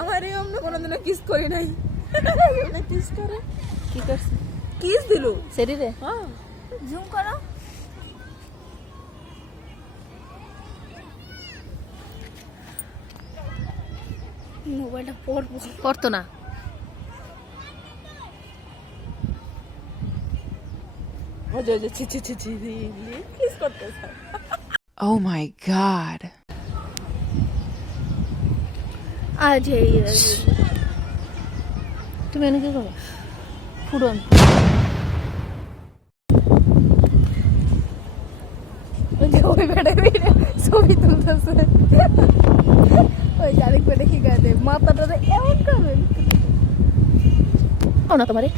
আমারে আমরা কোনোদিনও কিস করি নাই। কিস করে কি করছ? কিস দিলু শরীরে। হ্যাঁ জুম করো। মোবাইলটা পড়তো না। Oh my god. আজ তুমি এনে কি করো? ফুরন ওই বেড়ে ছবি তুলতেছে। ওই আরেক বেড়ে কি গায়ে মাথাটা এমন করবেন না তোমারে।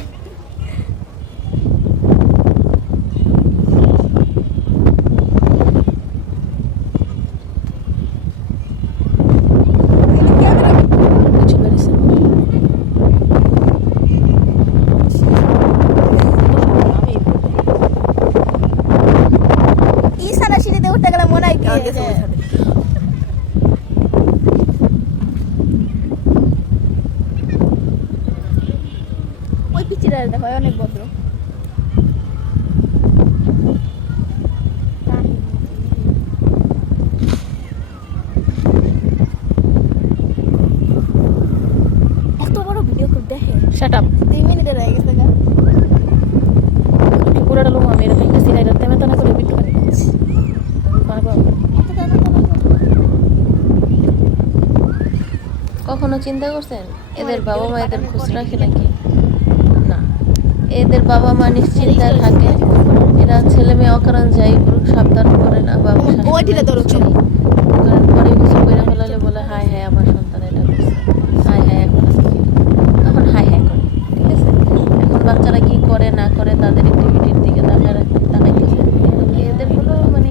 ওই পিচিরা দেখো অনেক ভদ্র। কত বড় ভিডিও ক্লিপ দেখে। শাট আপ 2 মিনিটের হয়ে গেছে গা। পুরোটা লোক আমি এরকম একটা সিলাই রাখতে আমি তো না করে ভিডিও করে দিচ্ছি। কখনো চিন্তা করছেন এদের বাবা মা এদের খোঁজ রাখে নাকি? না, এদের বাবা মা নিশ্চিন্তায় থাকে। এরা ছেলে মেয়ে অকারণ যাই করুক সাবধান করে না। বাবা পরে কিছু করে ফেলালে বলে হায় হায় আমার সন্তান এটা করছে, হায় হায় এখন তখন হায় হায় করে। ঠিক আছে, এখন বাচ্চারা কি করে না করে তাদের অ্যাক্টিভিটির দিকে তাকাইতেছে। এদের কোনো মানে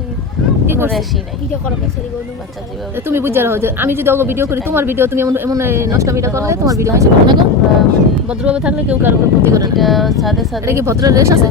তুমি বুঝে রাখো যে আমি যদি ভিডিও করি তোমার ভিডিও তুমি এমন নষ্টমিটা করলে তোমার ভিডিও ভদ্রভাবে থাকলে কেউ কারো ক্ষতি করে। এটা সাথে সাথে কি ভদ্র রেশ আছে?